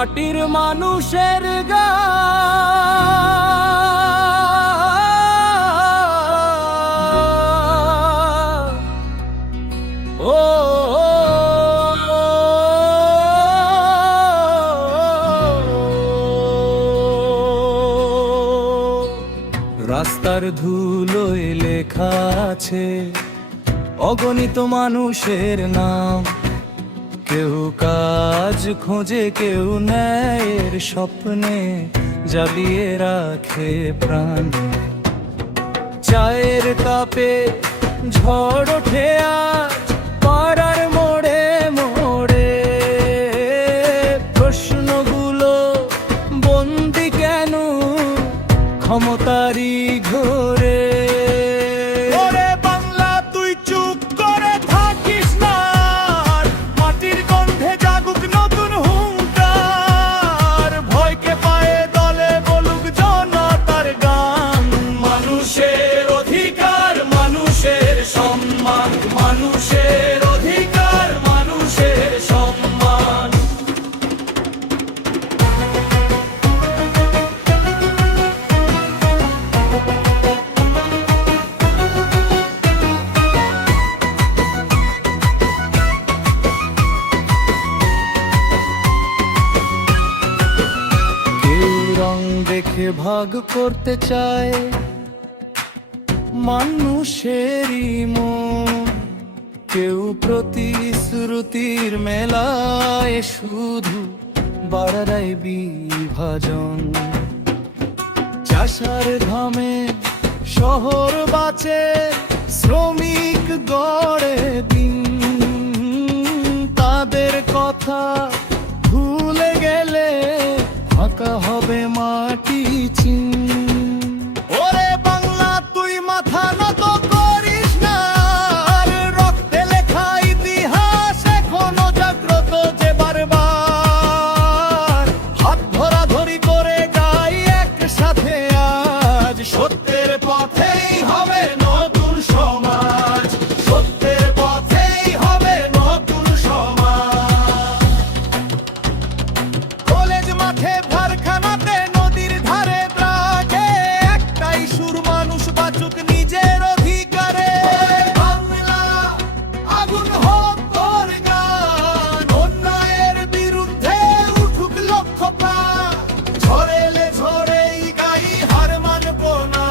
মাটির মানুষের গান ও রাস্তার ধুলোয় লেখা আছে অগণিত মানুষের নাম। কেউ কাজ খোঁজে, কেউ ন্যায়ের স্বপ্নে জ্বালিয়ে রাখে প্রাণ। চায়ের কাপে ঝড় ওঠে আজ পাড়ার মোড়ে মোড়ে। প্রশ্নগুলো বন্দি কেন ক্ষমতারই ঘোরে? মানুষের অধিকার, মানুষের সম্মান। কেউ রং দেখে ভাগ করতে চায় মানুষেরই মন। কেউ প্রতিশ্রুতির মেলায় শুধু বাড়ায় বিভাজন। চাষার ঘামে শহর বাঁচে, শ্রমিক গড়ে দিন। তাদের কথা ভুলে গেলে ফাঁকা হবে মাটি চিন। সত্যের পথেই হবে নতুন সমাজ, সত্যের পথেই হবে নতুন সমাজ। কলেজ মাঠে, কারখানাতে, নদীর ধারে ব্রাকে একটাই সুর, মানুষ বাঁচুক নিজের অধিকারে। বাংলা আগুন হোক তোর গান, অন্যায়ের বিরুদ্ধে উঠুক লক্ষ্য প্রাণ। ঝরেলে ঝরেই গাই, হার মানব না।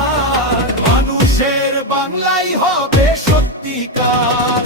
মানুষের বাংলাই হবে সত্যিকার।